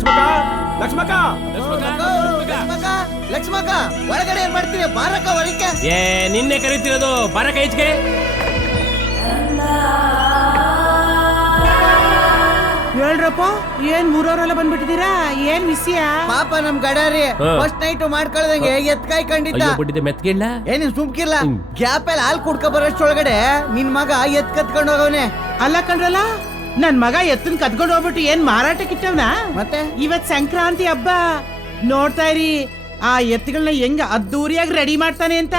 ಲಕ್ಷ್ಮಕ್ಕ ಲಕ್ಷ್ಮಕ್ಕ ಲಕ್ಷ್ಮಕ್ಕ ಒಳಗಡೆ ಏನ್ ಮಾಡ್ತೀವಿ? ಬಾರಕ್ಕ ಒಳಕ್ಕೆ. ಏ ನಿನ್ನೆ ಕರಿತಿರೋದು ಬರಕ ಈಚೆಗೆ. ಹೇಳ್ರಪ್ಪ, ಏನ್ ಮೂರವರೆಲ್ಲ ಬಂದ್ಬಿಟ್ಟಿದೀರಾ? ಏನ್ ವಿಷಯ? ಪಾಪ ನಮ್ ಗಡಾರಿ ಫಸ್ಟ್ ನೈಟ್ ಮಾಡ್ಕೊಳ್ದಂಗೆ ಎತ್ಕಾಯ್ ಕಂಡಿದ್ದ. ಮೆತ್ಗಿಲ್ಲ ಏನ್ ಸುಮ್ಕಿರ್ಲ, ಗ್ಯಾಪ್ ಅಲ್ಲಿ ಹಾಲ್ ಕುಡ್ಕ ಬರೋಷ್ಟೊಳಗಡೆ ನಿನ್ ಮಗ ಎತ್ ಕತ್ಕೊಂಡ್ ಹೋಗವನೆ. ಅಲ್ಲ ಕಣ್ರಲ್ಲ, ನನ್ ಮಗ ಎತ್ತನ್ ಕತ್ಕೊಂಡು ಹೋಗ್ಬಿಟ್ಟು ಏನ್ ಮಾರಾಟಕ್ಕಿಟ್ಟವ್ನ? ಮತ್ತೆ ಇವತ್ ಸಂಕ್ರಾಂತಿ ಹಬ್ಬ ನೋಡ್ತಾ ಇರಿ, ಆ ಎತ್ತುಗಳನ್ನ ಹೆಂಗ ಅದ್ದೂರಿಯಾಗಿ ರೆಡಿ ಮಾಡ್ತಾನೆ ಅಂತ.